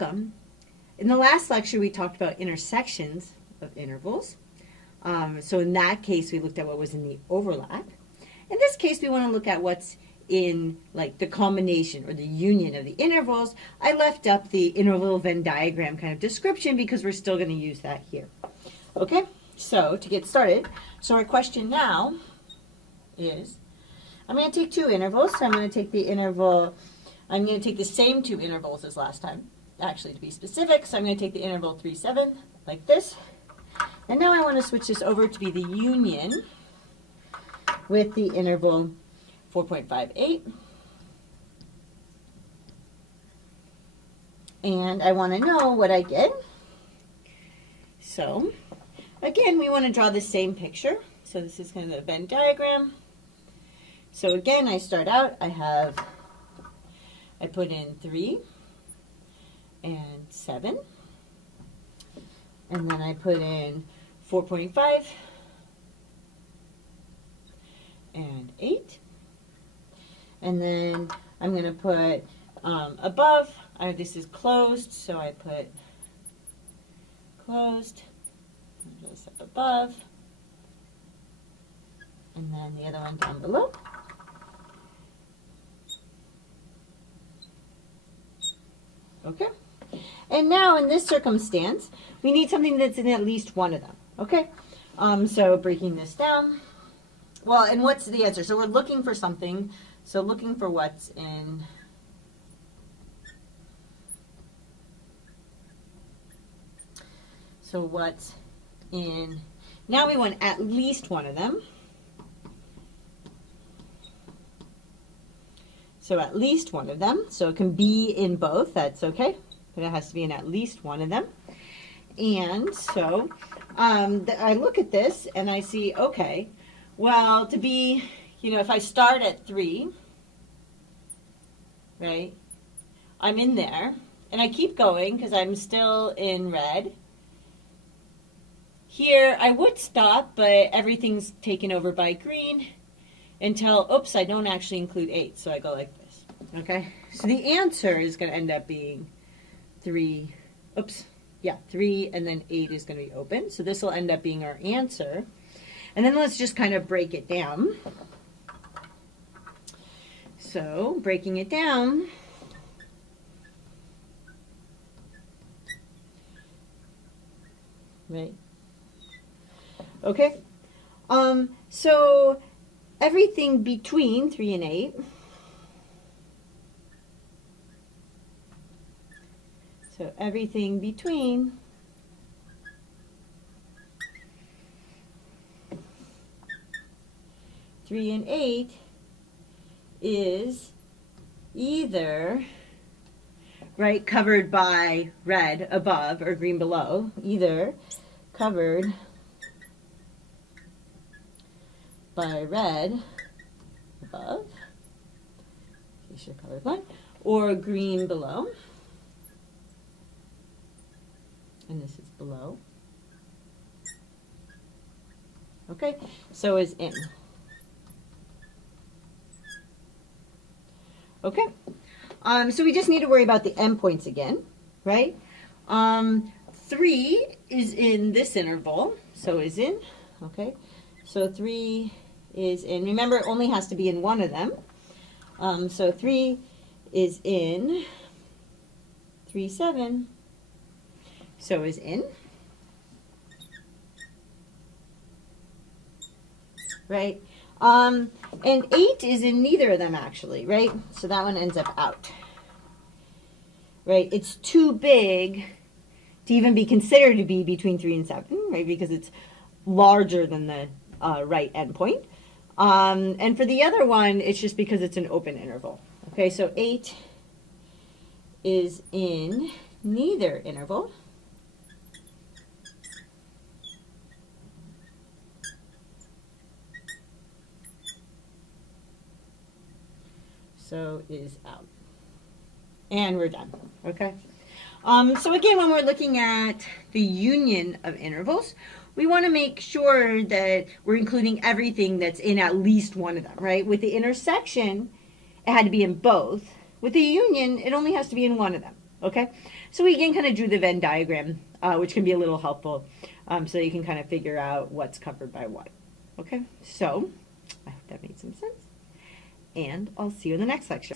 welcome. In the last lecture, we talked about intersections of intervals. So in that case, we looked at what was in the overlap. In this case, we want to look at what's in like the combination or the union of the intervals. I left up the interval Venn diagram kind of description because we're still going to use that here. Okay, so to get started, so our question now is, I'm going to take two intervals. So I'm going to take the interval, I'm going to take the same two intervals as last time, actually to be specific. So I'm going to take the interval 3, 7 like this. And now I want to switch this over to be the union with the interval 4.58. And I want to know what I get. So again, we want to draw the same picture. So this is kind of the Venn diagram. So again, I start out, I put in 3 and 7. And then I put in 4.5 and 8. And then I'm going to put above, this is closed, so I put closed, this up above, and then the other one down below. Okay, and now in this circumstance, we need something that's in at least one of them. Okay, so breaking this down. Well, and what's the answer? So we're looking for something. So looking for what's in. So what's in. Now we want at least one of them. So at least one of them. So it can be in both. That's okay. But it has to be in at least one of them. And so I look at this and I see, okay, well, to be, if I start at 3, right, I'm in there, and I keep going because I'm still in red. Here, I would stop, but everything's taken over by green until, oops, I don't actually include 8, so I go like this, okay? So the answer is going to end up being 3, 3, and then 8 is going to be open. So this will end up being our answer. And then let's just kind of break it down. So breaking it down, right? Okay. So everything between 3 and 8. So everything between 3 and 8 is either, right, covered by red above or green below, either covered by red above, in case you're colorblind, or green below, and this is below. Okay, so is in. Okay, so we just need to worry about the endpoints again, right? 3 is in this interval, so is in, okay? So 3 is in, remember it only has to be in one of them. So 3 is in 3, 7, so is in, right? And 8 is in neither of them actually, right? So that one ends up out, right? It's too big to even be considered to be between 3 and 7, right? Because it's larger than the right endpoint. And for the other one, it's just because it's an open interval. Okay, so 8 is in neither interval. So is out. And we're done, okay? So again, when we're looking at the union of intervals, we want to make sure that we're including everything that's in at least one of them, right? With the intersection, it had to be in both. With the union, it only has to be in one of them. Okay, so we again kind of drew the Venn diagram, which can be a little helpful, so you can kind of figure out what's covered by what. Okay, so I hope that made some sense, and I'll see you in the next lecture.